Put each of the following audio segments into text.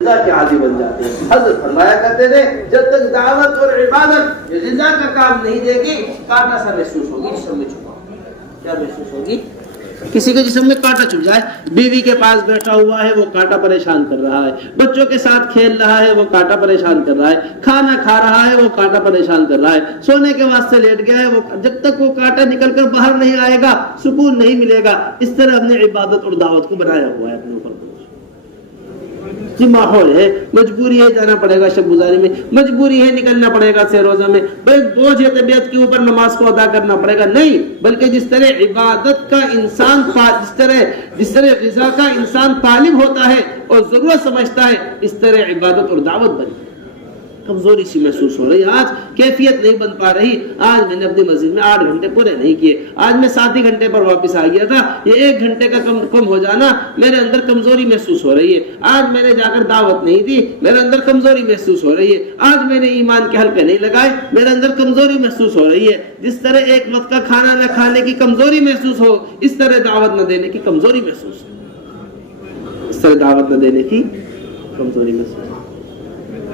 رضا کے عادی بن جاتے ہیں. حضرت فرمایا کرتے تھے جب تک دعوت اور عبادت یہ رضا کا کام نہیں دے گی کانٹا سا محسوس ہوگی جسم میں چھپا. کیا محسوس ہوگی؟ کسی کے جسم میں کانٹا چھپ جائے. بیوی کے پاس بیٹھا ہوا ہے وہ کانٹا پریشان کر رہا ہے, بچوں کے ساتھ کھیل رہا ہے وہ کانٹا پریشان کر رہا ہے, کھانا کھا رہا ہے وہ کانٹا پریشان کر رہا ہے, سونے کے واسطے لیٹ گیا ہے وہ, جب تک وہ کانٹا نکل کر باہر نہیں آئے گا سکون نہیں ملے گا. اس طرح ہم نے عبادت اور دعوت کو بنایا ہوا ہے اپنے اوپر. یہ ماحول ہے, مجبوری ہے جانا پڑے گا شب گزاری میں, مجبوری ہے نکلنا پڑے گا سے روزہ میں, بوجھ ہے طبیعت کے اوپر نماز کو ادا کرنا پڑے گا. نہیں, بلکہ جس طرح عبادت کا انسان جس طرح رضا کا انسان طالب ہوتا ہے اور ضرورت سمجھتا ہے اس طرح عبادت اور دعوت بنی. کمزوری سی محسوس ہو رہی, آج کیفیت نہیں بن پا رہی. آج میں نے اپنی مسجد میں 8 گھنٹے پورے نہیں کیے, آج میں 7 ہی گھنٹے پر واپس آ گیا تھا. یہ 1 گھنٹے کا کم ہو جانا میرے اندر کمزوری محسوس ہو رہی ہے. آج میں نے جا کر دعوت نہیں دی, میرے اندر کمزوری محسوس ہو رہی ہے. آج میں نے ایمان کے حلقے نہیں لگائے, میرے اندر کمزوری محسوس ہو رہی ہے. جس طرح ایک وقت کا کھانا نہ کھانے کی کمزوری محسوس ہو اس طرح دعوت نہ دینے کی کمزوری محسوس ہو, اس طرح دعوت نہ دینے کی کمزوری محسوس ہو.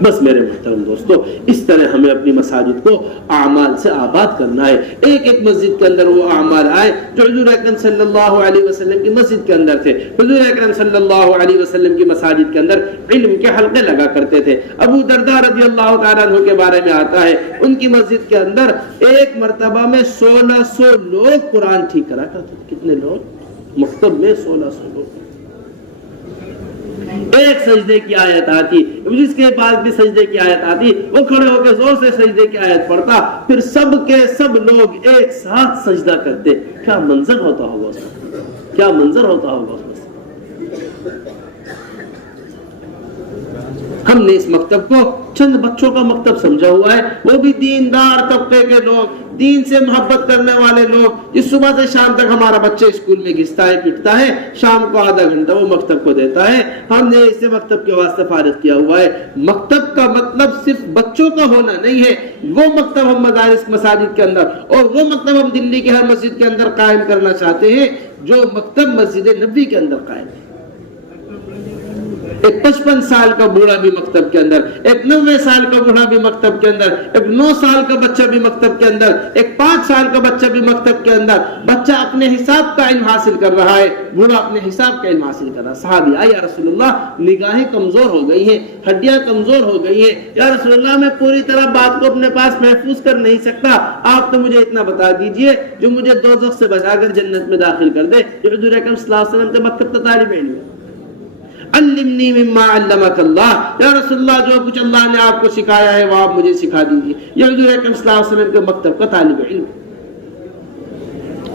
بس میرے محترم دوستو, اس طرح ہمیں اپنی مساجد کو اعمال سے آباد کرنا ہے. ایک ایک مسجد کے اندر وہ اعمال آئے جو حضور اکرم صلی اللہ علیہ وسلم کی مسجد کے اندر تھے. حضور اکرم صلی اللہ علیہ وسلم کی مساجد کے اندر علم کے حلقے لگا کرتے تھے. ابو درداء رضی اللہ تعالیٰ عنہ کے بارے میں آتا ہے ان کی مسجد کے اندر ایک مرتبہ میں 1600 لوگ قرآن ٹھیک کرا کرتے تھے. کتنے لوگ؟ مکتب میں 1600 لوگ. ایک سجدے کی آیت آتی, جس کے بعد بھی سجدے کی آیت آتی, وہ کھڑے ہو کے زور سے سجدے کی آیت پڑھتا, پھر سب کے سب لوگ ایک ساتھ سجدہ کرتے. کیا منظر ہوتا ہوگا اس میں, کیا منظر ہوتا ہوگا اس میں. ہم نے اس مکتب کو چند بچوں کا مکتب سمجھا ہوا ہے, وہ بھی دیندار طبقے کے لوگ, دین سے محبت کرنے والے لوگ. جس صبح سے شام تک ہمارا بچہ اسکول میں گھستا ہے پٹتا ہے, شام کو آدھا گھنٹہ وہ مکتب کو دیتا ہے. ہم نے اسے مکتب کے واسطے فارغ کیا ہوا ہے. مکتب کا مطلب صرف بچوں کا ہونا نہیں ہے. وہ مکتب ہم مدارس مساجد کے اندر اور وہ مکتب ہم دلی کے ہر مسجد کے اندر قائم کرنا چاہتے ہیں جو مکتب مسجد نبوی کے اندر قائم ہے. ایک 55 سال کا بوڑھا بھی مکتب کے اندر, ایک 90 سال کا بوڑھا بھی مکتب کے اندر, ایک 9 سال کا بچہ بھی مکتب کے اندر, ایک 5 سال کا بچہ بھی مکتب کے اندر. بچہ اپنے حساب کا علم حاصل کر رہا ہے, بوڑھا اپنے حساب کا علم حاصل کر رہا ہے. صحابی آئے, یا رسول اللہ نگاہیں کمزور ہو گئی ہیں, ہڈیاں کمزور ہو گئی ہیں, یا رسول اللہ میں پوری طرح بات کو اپنے پاس محفوظ کر نہیں سکتا, آپ تو مجھے اتنا بتا دیجئے جو مجھے دوزخ سے بچا کر جنت میں داخل کر دے. یہ حضور اکرم صلی اللہ علیہ وسلم کے مکتب کا طالب علم ہے. علمنی مما علمک اللہ, یا رسول اللہ جو کچھ اللہ نے آپ کو سکھایا ہے وہ آپ مجھے سکھا دیجیے. یہ حضور اکرم صلی اللہ علیہ وسلم کے مکتب کا طالب علم.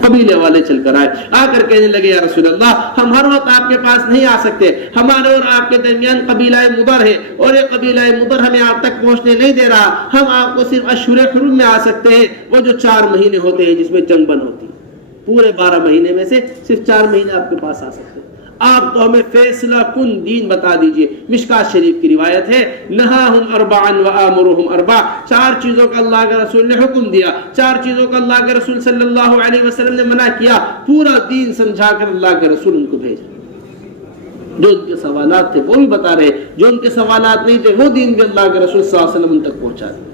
قبیلے والے چل کر آئے, آ کر کہنے لگے یا رسول اللہ ہم ہر وقت آپ کے پاس نہیں آ سکتے, ہمارے اور آپ کے درمیان قبیلہ مضر ہے اور یہ قبیلہ مضر ہمیں آپ تک پہنچنے نہیں دے رہا. ہم آپ کو صرف اشہر حرم میں آ سکتے ہیں, وہ جو 4 مہینے ہوتے ہیں جس میں جنگ بن ہوتی ہے. پورے 12 مہینے میں سے صرف 4 مہینے آپ کے پاس آ سکتے ہیں. آپ تو ہمیں فیصلہ کن دین بتا دیجئے. مشکات شریف کی روایت ہے, نہاہم اربعا وآمرہم اربع, 4 چیزوں کا اللہ کے رسول نے حکم دیا, 4 چیزوں کا اللہ کے رسول صلی اللہ علیہ وسلم نے منع کیا. پورا دین سمجھا کر اللہ کے رسول ان کو بھیجا. جو ان کے سوالات تھے وہ بھی بتا رہے, جو ان کے سوالات نہیں تھے وہ دین بھی اللہ کے رسول صلی اللہ علیہ وسلم ان تک پہنچا دیا.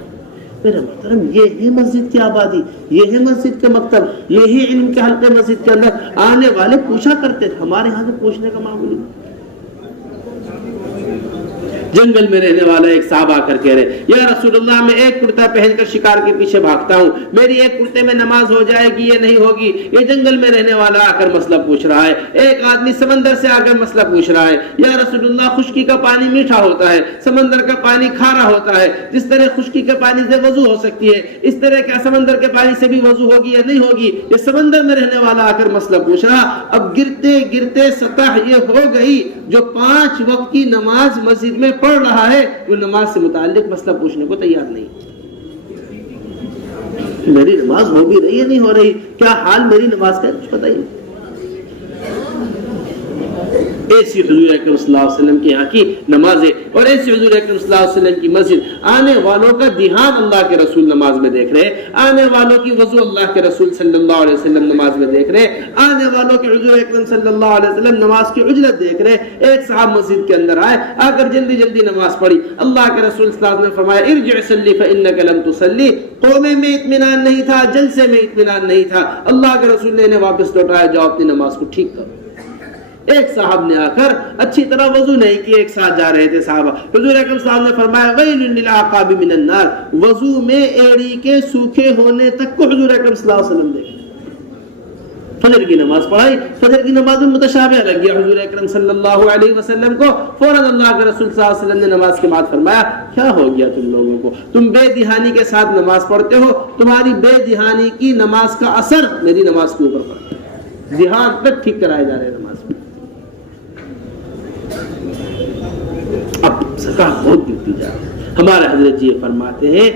میرے محترم, یہ ہے مسجد کی آبادی, یہ ہے مسجد کے مکتب, یہ ہے علم کے حلقے. مسجد کے اندر آنے والے پوچھا کرتے تھے, ہمارے ہاں سے پوچھنے کا معمول نہیں. جنگل میں رہنے والا ایک صاحب آ کر کہہ رہے یا رسول اللہ میں ایک کرتا پہن کر شکار کے پیچھے بھاگتا ہوں, میری ایک کرتے میں نماز ہو جائے گی یہ نہیں ہوگی. یہ جنگل میں رہنے والا آ کر مسئلہ پوچھ رہا ہے. ایک آدمی سمندر سے آ کر مسئلہ پوچھ رہا ہے یا رسول اللہ خشکی کا پانی میٹھا ہوتا ہے, سمندر کا پانی کھارا ہوتا ہے. جس طرح خشکی کے پانی سے وضو ہو سکتی ہے اس طرح کیا سمندر کے پانی سے بھی وضو ہوگی یا نہیں ہوگی. یہ سمندر میں رہنے والا آ کر مسئلہ پوچھ رہا. اب گرتے گرتے سطح یہ ہو گئی جو 5 وقت کی نماز مسجد میں پڑھ رہا ہے وہ نماز سے متعلق مسئلہ پوچھنے کو تیار نہیں. میری نماز ہو بھی رہی ہے نہیں ہو رہی, کیا حال میری نماز کا کچھ پتہ ہی نہیں. ایسی حضور اکرم صلی اللہ علیہ وسلم کے یہاں کی نمازیں اور ایسی حضور اکرم صلی اللہ علیہ وسلم کی مسجد، آنے والوں کا دھیان اللہ کے رسول نماز میں دیکھ رہے، آنے والوں کی وضو اللہ کے رسول صلی اللہ علیہ وسلم نماز میں دیکھ رہے، آنے والوں کے حضور اکرم صلی اللہ علیہ وسلم نماز کی اجرت دیکھ رہے۔ ایک صاحب مسجد کے اندر آئے، آ کر جلدی جلدی نماز پڑھی، اللہ کے رسول صلی اللہ علیہ وسلم نے فرمایا ارجع صلی فإنک لم تصلی۔ قومے میں اطمینان نہیں تھا، جلسے میں اطمینان نہیں تھا، اللہ کے رسول نے انہیں واپس لوٹایا، جاؤ اپنی نماز کو ٹھیک کرو۔ ایک صاحب نے آ کر اچھی طرح وضو نہیں کی، ایک ساتھ جا رہے تھے صحابہ، حضور اکرم صلی اللہ علیہ وسلم نے فرمایا ویل للعقاب من النار، وضو میں ایڑی کے سوکھے ہونے تک کو حضور اکرم صلی اللہ علیہ وسلم دیکھے۔ فجر کی نماز پڑھائی، فجر کی نماز میں متشابہ لگ گیا حضور اکرم صلی اللہ علیہ وسلم کو، فوراً اللہ کے رسول صلی اللہ علیہ وسلم نے نماز کے بعد فرمایا کیا ہو گیا تم لوگوں کو، تم بے دہانی کے ساتھ نماز پڑھتے ہو، تمہاری بے دہانی کی نماز کا اثر میری نماز کے اوپر پڑتا ہے، دھیان تک ٹھیک کرائے جا رہے نماز میں۔ اب سطح بہت گرتی جا رہی ہے۔ ہمارے حضرت جی فرماتے ہیں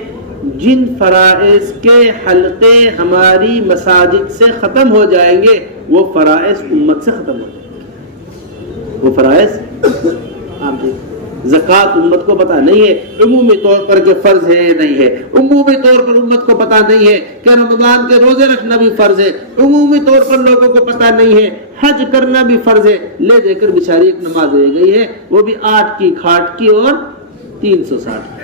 جن فرائض کے حلقے ہماری مساجد سے ختم ہو جائیں گے وہ فرائض امت سے ختم ہو جائیں گے۔ وہ فرائض آپ دیکھیں، زکوٰۃ امت کو پتہ نہیں ہے عمومی طور پر کہ فرض ہے نہیں ہے، عمومی طور پر امت کو پتہ نہیں ہے کہ رمضان کے روزے رکھنا بھی فرض ہے، عمومی طور پر لوگوں کو پتہ نہیں ہے حج کرنا بھی فرض ہے، لے دے کر بیچاری ایک نماز رہ گئی ہے، وہ بھی 8 کی کھاٹ کی اور 360 کی۔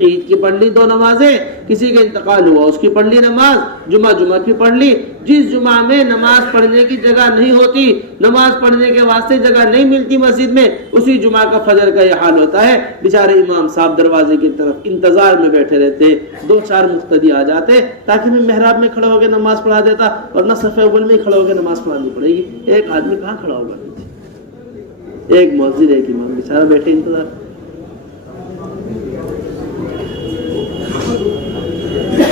عید کی پڑھ لی 2 نمازیں، کسی کا انتقال ہوا اس کی پڑھ لی نماز، جمعہ کی پڑھ لی۔ جس جمعہ میں نماز پڑھنے کی جگہ نہیں ہوتی، نماز پڑھنے کے واسطے جگہ نہیں ملتی مسجد میں، اسی جمعہ کا فجر کا یہ حال ہوتا ہے، بیچارے امام صاحب دروازے کی طرف انتظار میں بیٹھے رہتے، 2-4 مقتدی آ جاتے تاکہ میں محراب میں کھڑا ہو کے نماز پڑھا دیتا، ورنہ صف اول میں کھڑا ہو کے نماز پڑھانی پڑے گی۔ ایک آدمی کہاں کھڑا ہوگا، ایک مؤذن ایک امام، بیچارہ بیٹھے انتظار۔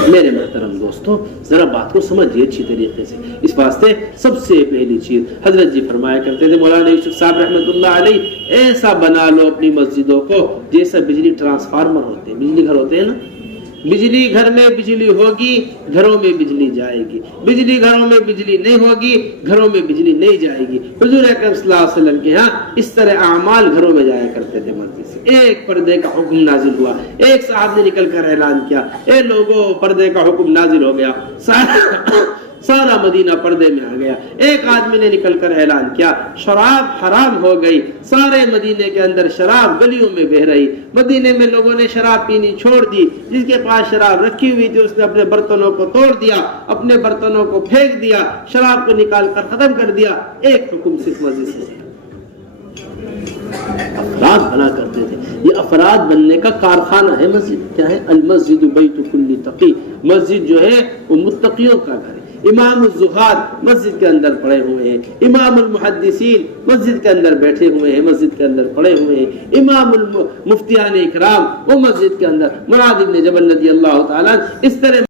میرے محترم دوستو ذرا بات کو سمجھیے اچھی طریقے سے، اس واسطے سب سے پہلی چیز حضرت جی فرمایا کرتے تھے مولانا یوسف صاحب رحمۃ اللہ علیہ، ایسا بنا لو اپنی مسجدوں کو جیسا بجلی ٹرانسفارمر ہوتے ہیں، بجلی گھر ہوتے ہیں نا، بجلی گھر میں بجلی ہوگی گھروں میں بجلی جائے گی، بجلی گھروں میں بجلی نہیں ہوگی گھروں میں بجلی نہیں جائے گی۔ حضور اکرم صلی اللہ علیہ وسلم کے ہاں اس طرح اعمال گھروں میں جایا کرتے تھے مسجد سے۔ ایک پردے کا حکم نازل ہوا، ایک صاحب نے نکل کر اعلان کیا اے لوگوں پردے کا حکم نازل ہو گیا، سارا مدینہ پردے میں آ گیا۔ ایک آدمی نے نکل کر اعلان کیا شراب حرام ہو گئی، سارے مدینے کے اندر شراب گلیوں میں بہ رہی، مدینے میں لوگوں نے شراب پینی چھوڑ دی، جس کے پاس شراب رکھی ہوئی تھی اس نے اپنے برتنوں کو توڑ دیا، اپنے برتنوں کو پھینک دیا، شراب کو نکال کر ختم کر دیا۔ ایک حکم صرف مسجد سے افراد بنا کرتے تھے، یہ افراد بننے کا کارخانہ ہے مسجد۔ کیا ہے؟ المسجد بیت کل تقی، مسجد جو ہے وہ متقیوں کا گھر ہے۔ امام الزہاد مسجد کے اندر پڑے ہوئے ہیں، امام المحدثین مسجد کے اندر بیٹھے ہوئے ہیں، مسجد کے اندر پڑے ہوئے ہیں، امام المفتیان اکرام وہ مسجد کے اندر، معاذ بن جبل رضی اللہ تعالیٰ اس طرح